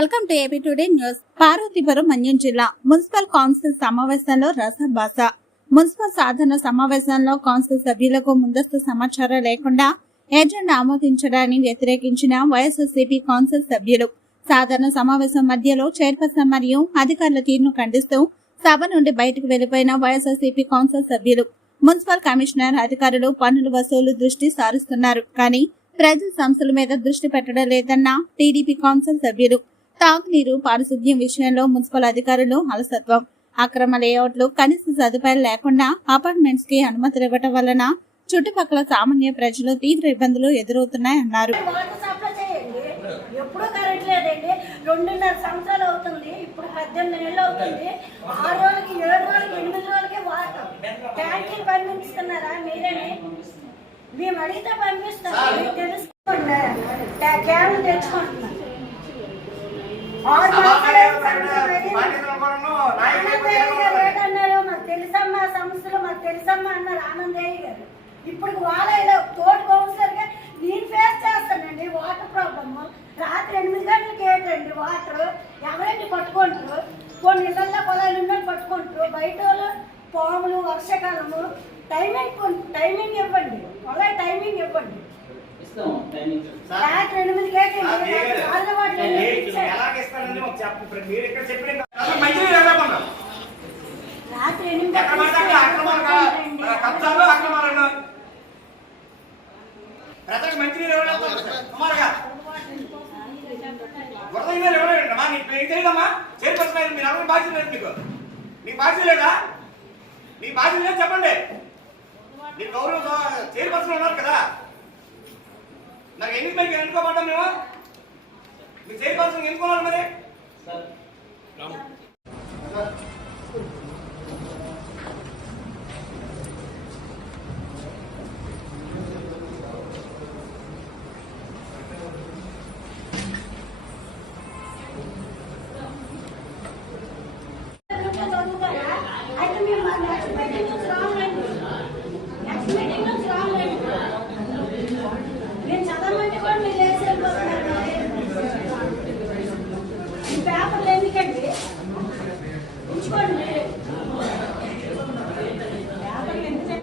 Welcome to AP today news. Parvathipuram Manyam జిల్లా municipal council సమావేశంలో రసభాస municipal సాధన సమావేశంలో council సభ్యులకు ముందస్తు సమాచారం లేకుండా ఎజెండా ఆమోదించడాన్ని వ్యతిరేకించిన వైఎస్ఆర్సీపీ కౌన్సిల్ సభ్యులు. సాధారణ సమావేశం మధ్యలో చైర్పర్సన్ మరియు అధికారుల తీరును ఖండిస్తూ సభ నుండి బయటకు వెళ్ళిపోయిన వైఎస్ఆర్సీపీ కౌన్సిల్ సభ్యులు. మున్సిపల్ కమిషనర్ అధికారులు పన్నుల వసూలు దృష్టి సారిస్తున్నారు. కానీ ప్రజల సంస్థల మీద దృష్టి పెట్టడం లేదన్న టీడీపీ కౌన్సిల్ సభ్యులు తాగునీరు పారిశుద్ధ్యం విషయంలో మున్సిపల్ అధికారులు అలసత్వం. అక్రమ లేఅవుట్లు కనీస సదుపాయాలు లేకుండా అపార్ట్మెంట్స్కి అనుమతులు ఇవ్వటం వలన చుట్టుపక్కల సామాన్య ప్రజలు తీవ్ర ఇబ్బందులు ఎదురవుతున్నాయన్నారు. ఎప్పుడూ కరెంట్ లేదండి. రెండున్నర సంవత్సరాలు అవుతుంది. ఇప్పుడు పద్దెనిమిది నెలలు అవుతుంది. ఆరు రోజులకి ఏడు రోజులకి ఎనిమిది రోజులకి ట్యాంకీలు మేము అడిగితే పంపిస్తాం. తెలుసుకోండి. క్యాన్లు తెచ్చుకుంటున్నాం. మాకు తెలుసమ్మా సంస్థలు మాకు తెలుసమ్మా అన్నారు ఆనందయ్య గారు. ఇప్పుడు వాళ్ళ తోటి కౌన్సిలర్గా నేను ఫేస్ చేస్తానండి వాటర్ ప్రాబ్లమ్ రాత్రి ఎనిమిది గంటలకి ఏంటండి వాటర్ ఎవరండి పట్టుకుంటారు కొన్ని ఇళ్ళల్లో పొలాలు ఉన్న పట్టుకుంటారు బయట వాళ్ళు పాములు వర్షాకాలము టైమింగ్ టైమింగ్ ఇవ్వండి. పొలా టైమింగ్ ఇవ్వండి. ఇస్తాం టైమింగ్ రాత్రి ఎనిమిదికి ఏంటండి? మాకు చెప్పు ఇప్పుడు మీరు ఇక్కడ చెప్పిన రాత్రి ఎనిమిది ఎక్కడ పడితే అక్రమాలు కబ్జాలు ప్రజలకు మంచినీరు ఎవరు కుమారుగా. వరద నీరు ఎవరు అమ్మా నీకు మీకు తెలియదమ్మా? చైర్పర్సన్ మీరు ఎవరికి బాధ్యత లేదు మీకు. మీకు బాధ్యత లేదా? మీకు బాధ్యత లేదు చెప్పండి. మీరు గౌరవ చైర్పర్సన్ ఉన్నారు కదా. నాకు ఎన్ని పైకి ఎన్నుకోమంటాం మేము? మీ చైర్పర్సన్ ఎన్నుకోవాలి మరి?